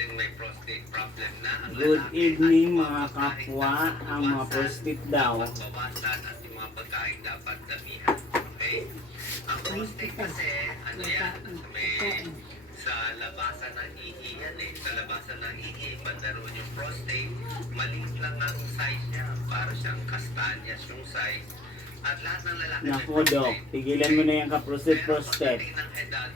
pwedeng may prostate problem na ang Good lalaki evening at mga kapwa, ang mga prostate daw. bawasan at yung mga pagkain dapat damihan. Okay? Ang prostate kasi, ano yan, sa labasan ng ihi yan eh. Sa labasan ng ihi, banda roon yung prostate, maliit lang ang size niya. Para siyang kastanyas yung size. At lahat ng lalaki may Nako Dok, tigilan mo na yung Pero ka-prostate. pagdating ng edad,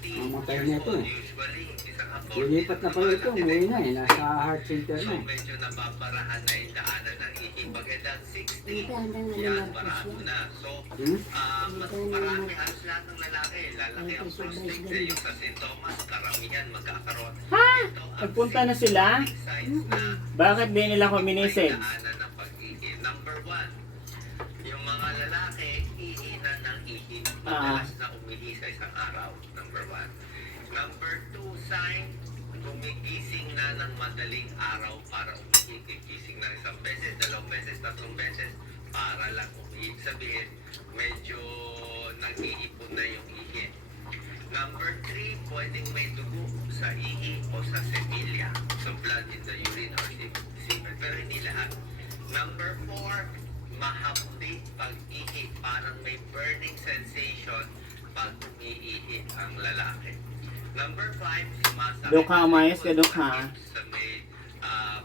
50 Mamatay years na ito old, eh. usually, isang Lilipat na pala ito, umuwi na eh. Nasa heart center So na eh. medyo nababarahan na yung daanan ng ihi. Pag edad 60, yan, barado na. So, mas marami, halos lahat ng lalaki, lalaki ang prostate. Yung sa sintomas, karamihan magkakaroon. Ha? Ito ang Nagpunta na sila? signs na Bakit di nila ko may minisage? daanan ng pag-ihi. Number 1, yung mga lalaki, iinan ng ihi. Madalas na umihi sa isang araw. Number 1. Number 2, sign, gumigising na ng madaling araw para umihi. Gigising na isang beses, dalawang beses, tatlong beses para lang umihi. Sabihin, medyo nag-iipon na yung ihi. Number 3, pwedeng may dugo sa ihi o sa semilya. So blood in the urine or semen. Pero hindi lahat. Number 4, mahapdi pag-ihi. Parang may burning sensation pag umiihi ang lalaki. Number 5, sumasakit Dok ha, umayos ka, Dok, ha? sa may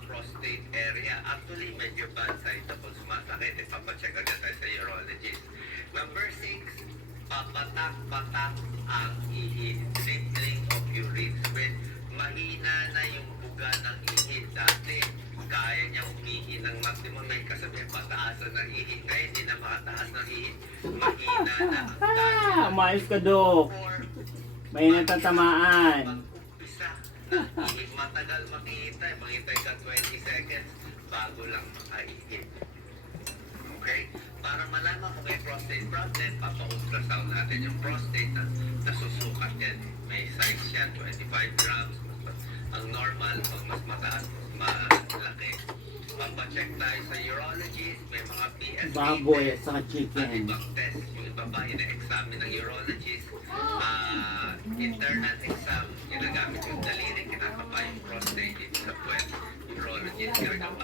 prostate area. Actually, medyo bad side na pag sumasakit. Ipapacheck agad tayo sa urologist. Number 6, papatak-patak ang ihi. Dribbling of urine. When mahina na yung buga ng ihi. Dati, kaya niya umihi ng maximum. May kasabihin, pataasan ng ihi. Ngayon, hindi na makataas ng ihi. Mahina na ang dati. Umayos ka Dok. 4, May natatamaan. pag-umpisa na ihi, matagal makihintay. Maghintay ka 20 seconds bago lang makaihi. Okay? Para malaman kung may prostate problem, papa-ultrasound natin yung prostate na nasusukat yan. May size yan, 25 grams. Ang normal, pag mas mataas, mas malaki. Papacheck tayo sa urologist, may mga PSA Baboy at test, saka at chicken. ibang test. Yung iba ba, ina-examine ng urologist, internal exam, ginagamit yung daliri, kinakapa yung prostate, yung sa puwet, urologist, ginagawa.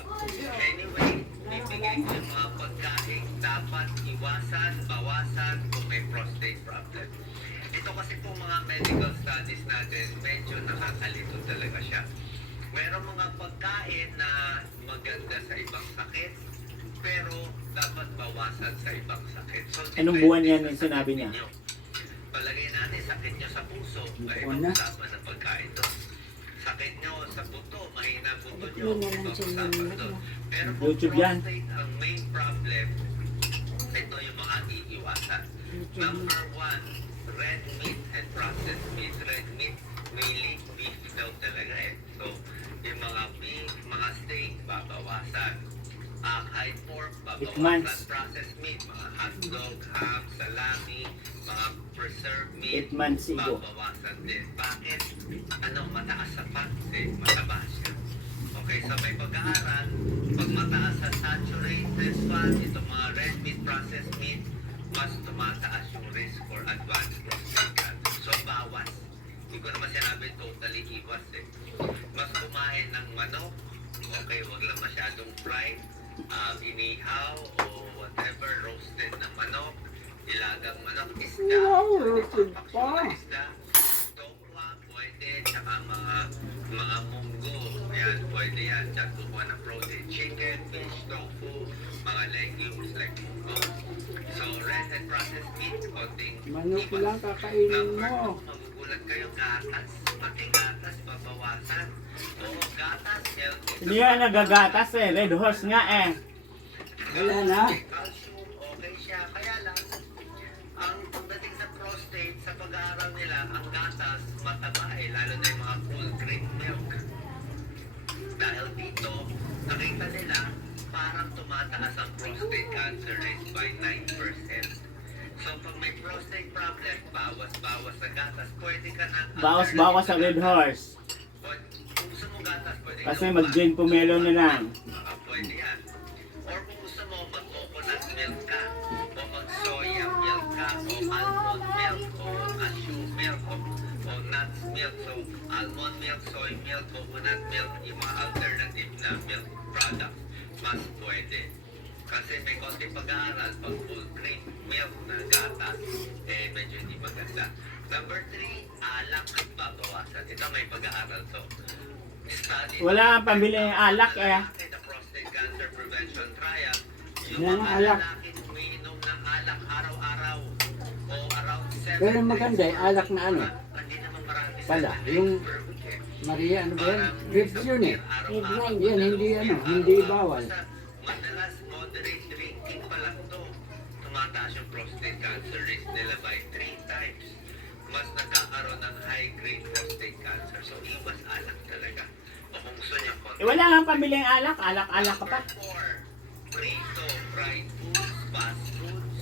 Anyway, bibigay ko yung mga pagkain dapat iwasan, bawasan kung may prostate problem. Ito kasi po mga medical studies natin, medyo nakakalito talaga siya. Merong mga pagkain na maganda sa ibang sakit, pero dapat bawasan sa ibang sakit. So, Anong buwan yan yung sinabi niya? ninyo. Palagay natin, sakit nyo sa puso, ay Buwan na. usapan ng pagkain to. Sakit nyo sa buto, mahina buto nyo, usapan doon. Pero kung YouTube yan. prostate ang main problem, ito yung mga iiwasan. Number 1, red meat and processed meat. Red meat, mainly beef daw talaga eh. So, yung mga beef, mga steak, babawasan. High pork, babawasan. Itmans. Processed meat, mga hotdog, ham, salami, mga preserved meat, 8 months ago. babawasan din. Bakit? Mataas sa fat, mataba siya. Okay, so may pag-aaral, pag mataas sa saturated fat, itong mga red meat, processed meat, mas tumataas yung risk for advanced prostate cancer. So, bawas. Hindi ko naman sinabi totally iwas eh. Mas kumain ng manok, okay, wag lang masyadong fried, inihaw o whatever, roasted na manok, ilagang manok, isda, Roasted pa. isda, tokwa, pwede, tsaka mga munggo, yan, pwede yan, tsaka kukuha ng protein, chicken, fish, tofu, mga legumes like munggo. So, red and processed meat, konting Manok iwas. lang kakainin Number mo. 2, magugulat kayo, gatas, pati gatas, babawasan. Oo, gatas, healthy. Hindi nga nagagatas eh. Red horse nga eh. Wala na. Calcium, okay siya. Kaya lang, ang pagdating sa prostate, sa pag-aaral nila, ang gatas, mataba eh, lalo na yung mga full cream milk. Dahil dito, nakita nila, parang tumataas ang prostate cancer rate by 9%. So, pag may prostate problem, bawas-bawas sa gatas, pwede ka na... Bawas-bawas sa red horse. Kung gusto mo gatas, pwede Kasi mag-Jane Pomelo na lang. Pwede yan. Or kung gusto mo, mag-coconut milk ka, o mag-soya milk ka, o almond milk, o cashew milk, o nuts milk. So, almond milk milk, soy milk, coconut milk, yung mga alternative na milk products, mas pwede. Kasi may konti pag-aaral, pag full cream milk na gatas, medyo hindi maganda. Number 3, alak at babawasan. Ito may pag-aaral to. Study Wala kang pambili ng alak eh. The prostate cancer prevention trial, yung Yan ang mga alak. lalaking umiinom ng alak araw-araw o around 7 Pero maganda eh, alak na ano. Hindi naman marami Pala, 7 days yung per week eh. Maria, ano ba yan? Ribs yun eh. Araw-araw. Yan, hindi ano, hindi bawal. Madalas moderate drinking pa lang to. Tumataas yung prostate cancer risk nila by 3 times. Mas nagkakaroon ng high-grade prostate cancer. So, iwas alak talaga. O kung gusto niyo, Wala kang pambili ng alak. Alak ka pa. Number 4, prito, fried foods, fast foods,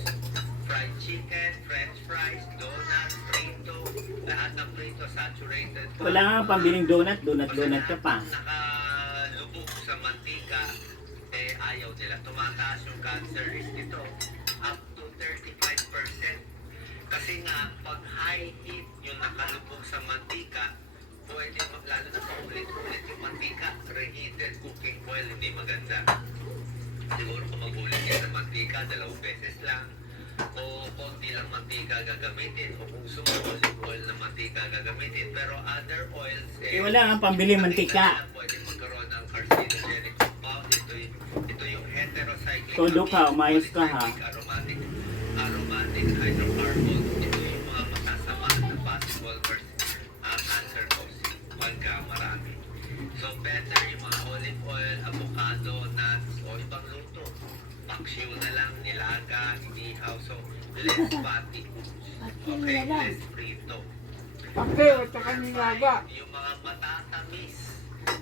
fried chicken, french fries, donuts, prito, lahat ng prito, saturated fat. Wala kang pambiling donut ka pa. Nakalubog sa mantika, ayaw nila. Tumataas yung cancer risk nito up to 35%. Kasi nga, pag high heat yung nakalubog sa mantika, pwede lalo na paulit-ulit yung mantika, reheated cooking oil, hindi maganda. Siguro kung mag-ulit ka sa mantika, 2 beses lang, o konti lang mantika gagamitin, o kung gusto mo olive oil na mantika gagamitin. Pero other oils, Wala kang pambili mantika. Pwede magkaroon ng carcinogenic compound. Ito yung heterocyclic Todo ka, umayos ka, ha? aromatic hydrocarbons. Ito yung mga masasama na possible cancer causing pagka marami. So better yung mga olive oil, avocado, nuts, o ibang luto. Paksiw na lang, nilaga, inihaw. So less fatty foods. Okay, less frito. Kape o tsaka nilaga. Yung mga matatamis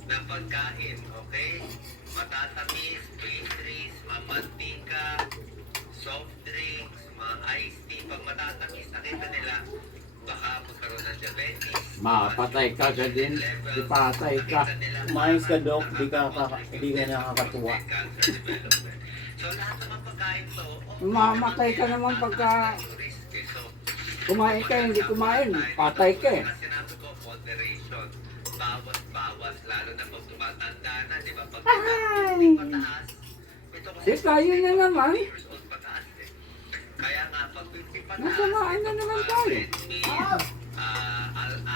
na pagkain, okay? Matatamis, pastries, mamantika, soft drinks, mga iced tea. Pag matatamis, nakita nila, baka magkaroon ng diabetes. Mapatay ka ka din. Ipatay ka. Umayos ka, Dok. Di ka nakakatuwa. Cancer development. So lahat ng pagkain to, Mamamatay ka naman pagka risk eh. So, kumain ka, hindi kumain. Patay ka eh. Kasi sinabi ko, moderation. Bawas-bawas, lalo na pag tumatanda na, di ba? Pag Ay! pataas, ito kasi Eh, tayo na naman. 50 years old pataas eh. Kaya nga, pag 50 pataas, Nasamaan na naman tayo. red meat,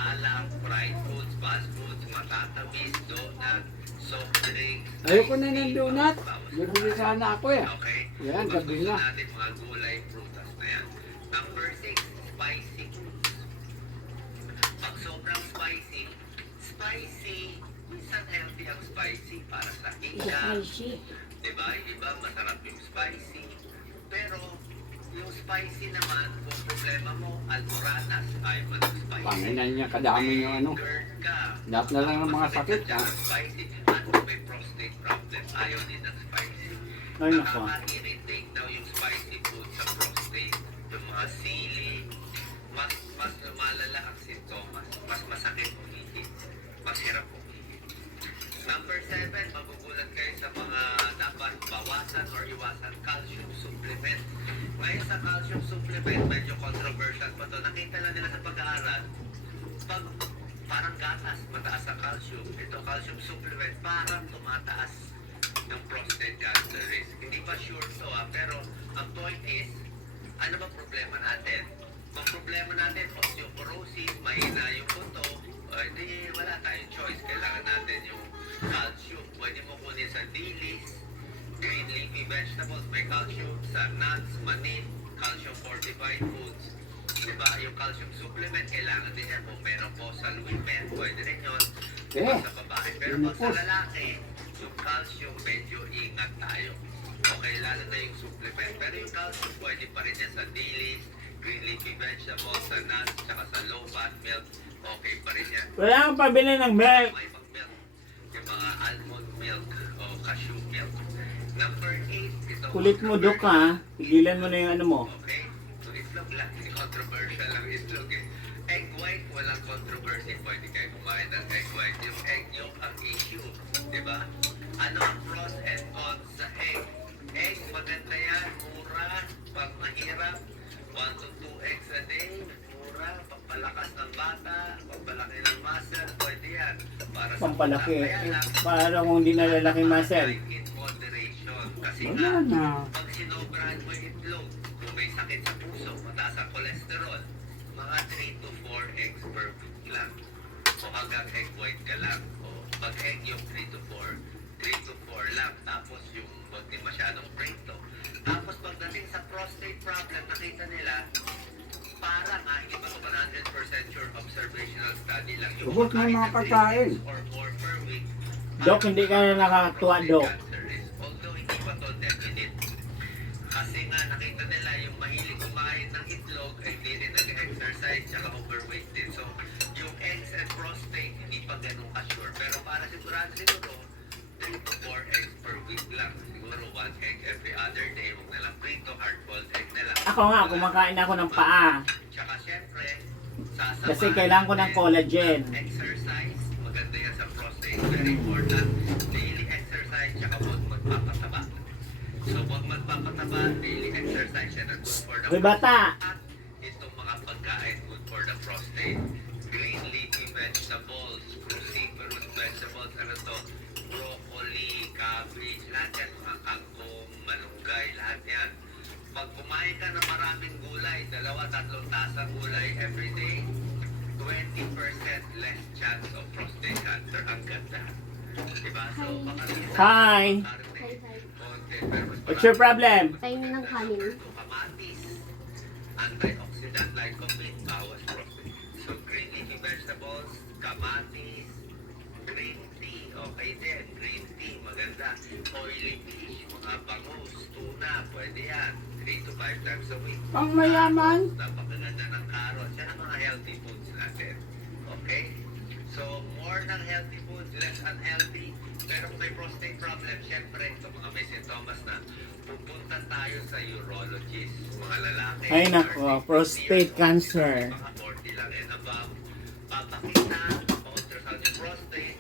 alam, fried foods, fast foods, matatamis, donut, soft drinks. Ayoko na ng donut. Bawas-bawas. Bibili sana ako eh. Okay? Yan, Mas gabi gusto na. natin mga gulay, prutas na yan. Number 6, spicy foods. Pag sobrang spicy, minsan healthy ang spicy para sa hinga. Diba? Yung iba, masarap yung spicy. Pero, yung spicy naman, kung problema mo, almoranas, ayaw mo ng spicy. Panginan niya, kadami yung ano. GERD ka. Lahat na lang ng mga sakit ha. Spicy. Ano may prostate problem? Ayaw din ng spicy. Ay, nako. Nakaka-irritate daw yung spicy food sa prostate. Yung mga sili, mas lumalala ang sintomas. Mas masakit umihi. Mas hirap umihi. Number 7, magugulat kayo sa mga dapat bawasan or iwasan calcium supplement. Ngayon sa calcium supplement, medyo controversial pa to. Nakita lang nila sa pag-aaral, pag parang gatas, mataas ang calcium. Ito calcium supplement, parang tumataas ng prostate cancer risk. Hindi pa sure to pero ang point is, ano ba problema natin? Ang problema natin, osteoporosis, mahina yung buto, hindi wala tayong choice. Kailangan natin yung calcium. Pwede mo kunin sa dilis, green leafy vegetables, may calcium, sa nuts, manin, calcium fortified foods. Diba? Yung calcium supplement, kailangan din yan. Kung meron po sa women, pwede rin yun. Diba? Sa babae. Pero pag sa lalaki, yung calcium, medyo ingat tayo. Okay, lalo na yung supplement. Pero yung calcium, pwede pa rin yan sa dilis, green leafy vegetables, sa nuts, tsaka sa low-fat milk. Okay pa rin yan. Wala kang pambili ng milk. May ibang milk. Yung mga almond milk o cashew milk. Number 8, ito. Kulit mo, Dok, ha? Pigilan mo na yung ano mo. Okay? So, itlog lang. Controversial lang itlog eh. Egg white, walang controversy. Pwede kayo kumain ng egg white. Yung egg yolk ang issue. Diba? Ano ang pros and cons sa egg? Egg, maganda yan. Mura. Pag mahirap, 1 to 2 eggs a day. Mura. Pagpalakas ng bata. Pagpalaki ng muscle. Pwede yan. palaki. Kaya Eh, lang, paano kung hindi nalalaki muscle? like in moderation. Kasi Wala nga, na. pag sinobrahan mo yung itlog, kung may sakit sa puso, mataas ang cholesterol, mga 3 to 4 eggs per week lang. O hanggang egg white ka lang. O pag egg yung 3 to 4, 3 to 4 lang. Tapos yung wag din masyadong prito. Tapos pagdating sa prostate problem, nakita nila, parang hindi pa ito 100% sure observational study lang. Yung Huwag na mga pagkain. or more per week. Dok, hindi ka na nakakatuwa, Dok. Although hindi pa to definite. Kasi nga nakita nila yung mahilig kumain ng itlog ay hindi rin nag-exercise tsaka overweight din. So yung eggs and prostate hindi pa ganun ka-sure. Pero para sigurado siguro 3 to 4 eggs per week lang. Siguro 1 egg every other day. Huwag na lang prito, hard-boiled egg na lang. Ako nga, kumakain ako ng paa. Tsaka syempre, sasamahan Kasi kailangan ko ng collagen. exercise, maganda yan sa prostate, very important. Daily exercise, tsaka huwag magpapataba. So huwag magpapataba, daily exercise yan ang good for the Uy, bata! At itong mga pagkain good for the prostate. Green leafy vegetables, cruciferous vegetables, ano to, broccoli, cabbage, lahat yan, mga kangkong, malunggay, lahat yan. Pag kumain ka ng maraming gulay, 2-3 tasang gulay every day, 20% less chance of prostate cancer. Ang ganda. Diba? So, baka minsan, Hi! konti, pero mas What's your problem? Tayo na ng kanin. Kamatis, antioxidant like commit, bawas prostate. So, green leafy vegetables, kamatis, green tea, okay din. Green tea, maganda. Oily fish, mga bangus, tuna, pwede yan. 3 to 5 times a week. Pang mayaman. Napakaganda ng carrots. Yan ang mga healthy foods natin. Okay? So, more ng healthy foods, less unhealthy. Pero kung may prostate problem, syempre, ito mga may sintomas na, pupunta tayo sa urologist, mga lalaki. Ay, nako, prostate cancer. Mga 40 lang and above. Papakita, pa-ultrasound yung prostate.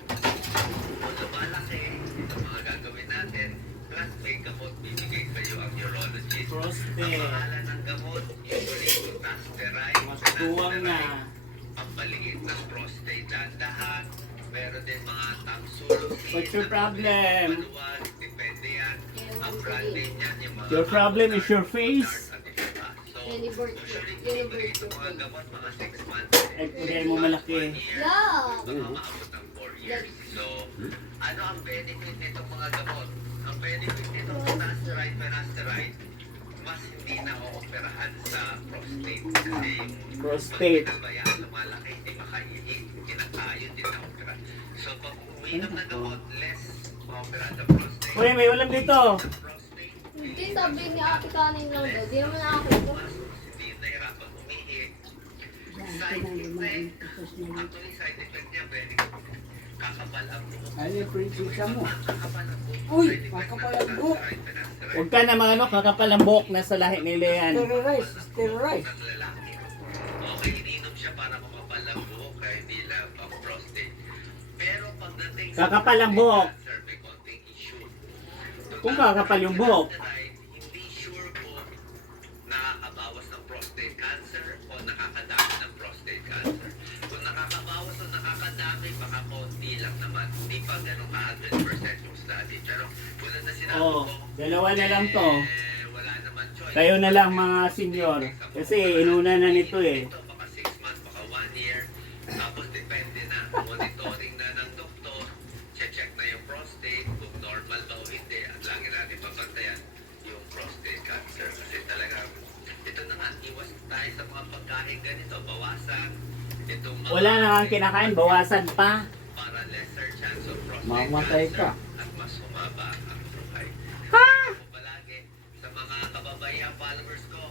Kung lumalaki, ito mga gagawin natin. Plus, may gamot bibigay sa iyo ang urologist. Ang Prostate. pangalan ng gamot, usually finasteride. Matuwang na. Pampaliit ng prostate dahan-dahan. Meron din mga tamsulosin. What's your problem? Maluwag, depende yan. Ang brand name yan, yung mga... Your problem is your face? At iba pa. So, Universal. usually, binibigay itong mga gamot mga 6 months. Eh, kugay mo malaki. 1 year. Yeah! Baka maabot ng 4 years. So, ano ang benefit nitong mga gamot? Ang benefit nitong finasteride, mas hindi na ooperahan sa prostate. Kasi yung Prostate. pag pinabayaan lumalaki, hindi makainit, kinakayo din na opera. So, pag uminom ng gamot, less opera sa prostate. Uy, may ulam dito. Sa prostate, Hindi, sabi ni ate kanin lang daw. Di naman nakakita. mas hindi nahirapan umihi. Side effect, actually side effect niya, very good. Kakapal ang buhok. Ano yung prinsesa mo? Kakapal ang buhok. Uy, Side effect kakapal ng ang buhok. finasteride. Huwag ka na mga ano, kakapal ang buhok na sa lahi nila yan. Sterilize, sterilize. Ng lalaki. Okay, ininom siya para makapal ang buhok kaya hindi lang ang prostate. Pero pagdating sa Kakapal ang buhok. cancer, may konting issue. Kung kakapal yung buhok. Hindi sure kung nakakabawas ng prostate cancer o nakakadami ng prostate cancer. Kung nakakabawas o nakakadami, baka konti lang naman. Hindi pa ganun ka 100% yung study. Pero tulad na sinabi Oh, ko, dalawa na lang to. wala naman choice. Kayo na lang mga senior. Kasi inuna na nito eh. Ito, baka 6 months, baka 1 year. Tapos depende na. Monitoring na ng doktor. Check na yung prostate. Kung normal ba o hindi. At lagi natin papantayan yung prostate cancer. Kasi talaga, ito na nga, iwas tayo sa mga pagkain ganito. Bawasan. Itong mga Wala na kang kinakain, bawasan pa. para lesser chance of prostate Mamatay cancer. ka. At mas humaba ang buhay. Ha? Ako palagi sa mga kababayan followers ko.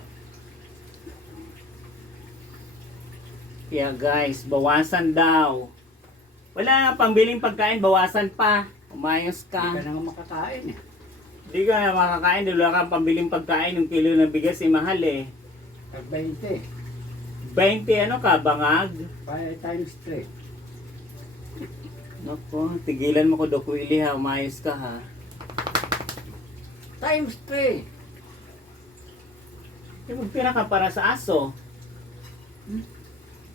Kaya guys, bawasan daw. Wala nga pambiling pagkain, bawasan pa. Umayos Hindi ka ka. na nga makakain eh. Hindi ka na makakain, wala kang pambiling pagkain. Yung kilo ng bigas ay mahal eh. Pag 20, 20 ano ka, bangag? 5 times 3. Naku, tigilan mo ko Dok Willie ha, umayos ka ha. Times 3. Eh, magpira ka para sa aso.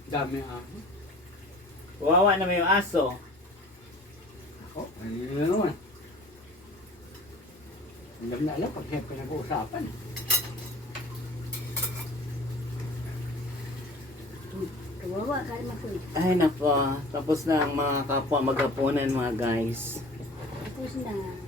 Dami ako. Wawa naman yung aso. Ako, ano yun naman. Alam na alam pag siya pinag-uusapan. Kawawa, kaya makulit. Ay nako, tapos na ang mga kapwa maghapunan mga guys. Tapos na.